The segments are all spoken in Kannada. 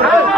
Hey!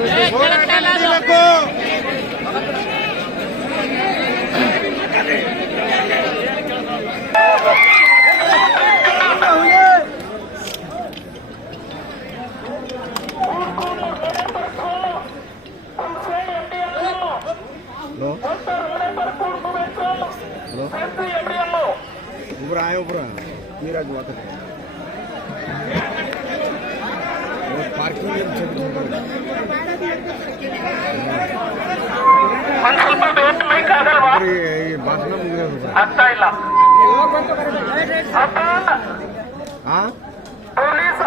ಹೋರಾಟಬೇಕು ऊपर आए ऊपर मेरा जो आता है ಪಾರ್ಕಿಂಗ್ ಇಲ್ಲ ಪೊಲೀಸ್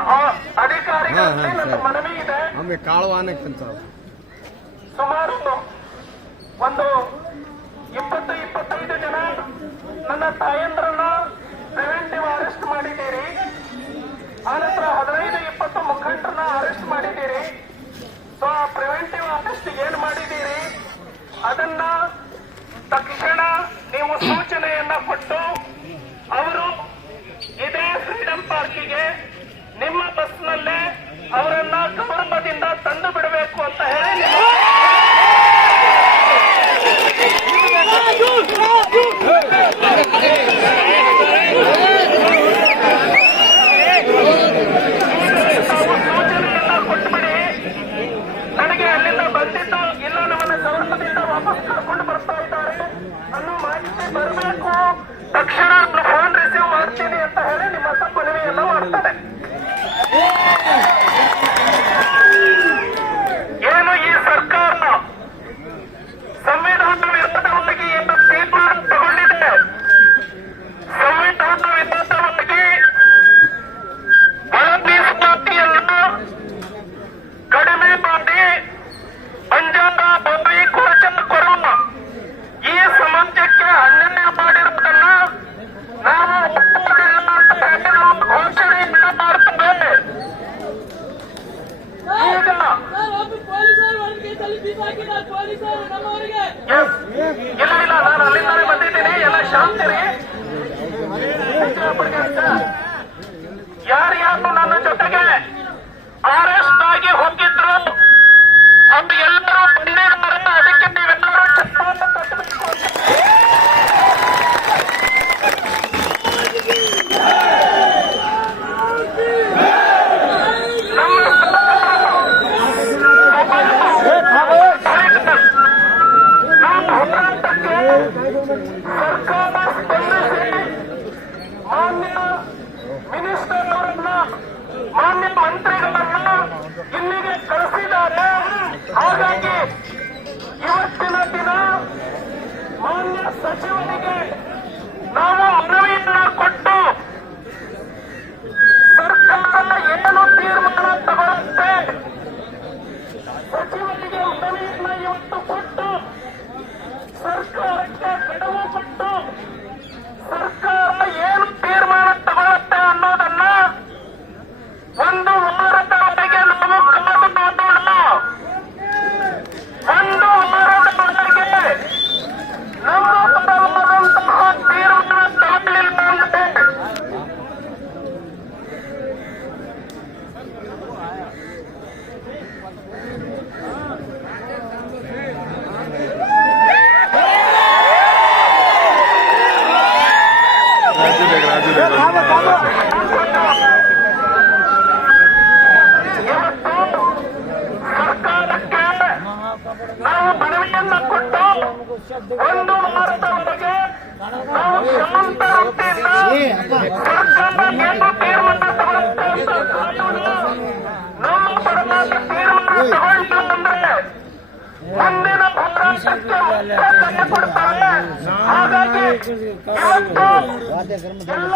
ಅಧಿಕಾರಿಗಳ ಮನವಿ ಇದೆ ನಮಗೆ ಕಾಳು ಆನೆಕ್ಕಂತ ಸುಮಾರು ಒಂದು ಇಪ್ಪತ್ತು ಇಪ್ಪತ್ತೈದು ಜನ ನನ್ನ ತಾಯಂದ್ರನ್ನ ಇಪ್ಪತ್ತು ಮುಖಂಡರನ್ನ ಅರೆಸ್ಟ್ ಮಾಡಿದ್ದೀರಿ. ಸೊ ಆ ಪ್ರಿವೆಂಟಿವ್ ಅರೆಸ್ಟ್ ಏನ್ ಮಾಡಿದ್ದೀರಿ? ಅದನ್ನ ತಕ್ಷಣ ನೀವು ಸೂಚನೆಯನ್ನ ಕೊಟ್ಟು ಅವರು ಇದೇ ಫ್ರೀಡಂ ಪಾರ್ಕಿಗೆ ನಿಮ್ಮ ಬಸ್ನಲ್ಲೇ ಅವರನ್ನ ಗೌರವದಿಂದ ತಂದು ಬಿಡಬೇಕು ಅಂತ ಹೇಳಿ ಯಾರ್ಯಾರು ನನ್ನ ಜೊತೆಗೆ ಆರ್ ಎಸ್ ಆಗಿ ಹೋಗಿದ್ರು ಅವ್ರಿಗೆಲ್ಲರೂ ಬಂದಿದ್ದಾರೆ. ಸಚಿವರಿಗೆ ನಾವು ಮನವಿಯನ್ನ ಕೊಟ್ಟು ಸರ್ಕಾರ ಏನು ತೀರ್ಮಾನ ತಗೊಳ್ಳುತ್ತೆ ಸಚಿವರಿಗೆ ಮನವಿಯನ್ನ ಇವತ್ತು ಕೊಟ್ಟು ಸರ್ಕಾರಕ್ಕೆ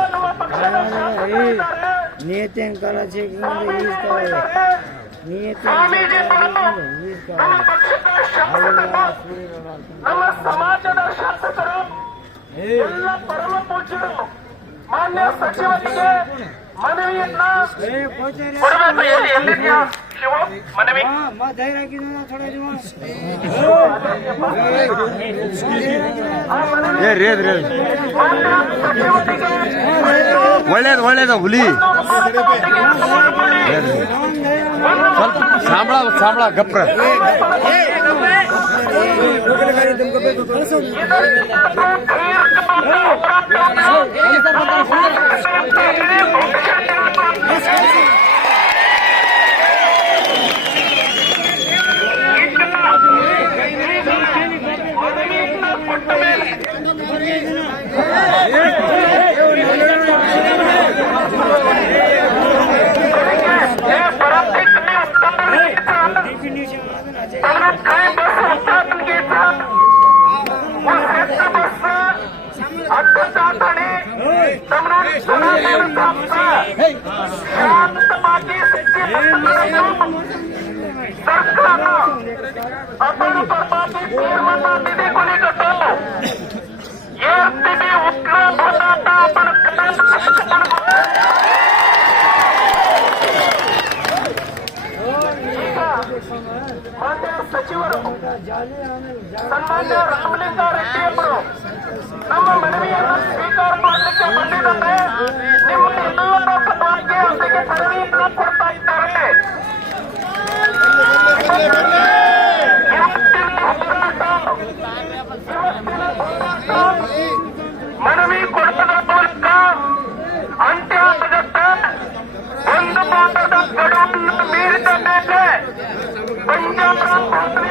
ನಮ್ಮ ಕಲಾಚಿ ಈಸ್ಕೊಳ್ಳಿ ನಿಯತಿಯನ್ನು ಸಮಾಜದ ಶಾಸಕರು ಎಲ್ಲ ಪರಮ ಪೂಜ್ಯರು ಮಾನ್ಯ ಸಚಿವರಿಗೆ ಮನವಿಯನ್ನ ಕೊಡಬೇಕು. ಶಿವ ಮನವಿ. ಧೈರ್ಯ ಏ ರೇದ್ ರೇದ್ ಒಳ್ಳೇದು ಒಳ್ಳೇದು ಹುಲಿ ಸ್ವಲ್ಪ ಸಾಂಬಳ ಸಾಂಬಳ ಗಪ್ರ ಸನ್ಮಾನ್ಯ ರಾಮಲಿಂಗಾರೆಡ್ಡಿ ಅವರು ನಮ್ಮ ಮನವಿಯನ್ನು ಸ್ವೀಕಾರ ಮಾಡಲಿಕ್ಕೆ ಬಂದಿದ್ದಾರೆ ನಿಮ್ಮ ಎಲ್ಲರ ಪರವಾಗಿ ಅವರಿಗೆ ಮನವಿಯನ್ನು ಕೊಡ್ತಾ ಇದ್ದಾರೆ ಇವತ್ತಿನ ಹೋರಾಟ ಇವತ್ತಿನ ಹೋರಾಟ ಮನವಿ ಕೊಡುವುದರ ಮೂಲಕ ಅಂತ್ಯ ಆಗುತ್ತೆ ಒಂದು ಮಾಸದ ಗಡುವನ್ನು ಮೀರಿದ ಮೇಲೆ ಪಂಜಾಬ್ ಮಂತ್ರಿ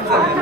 টাকা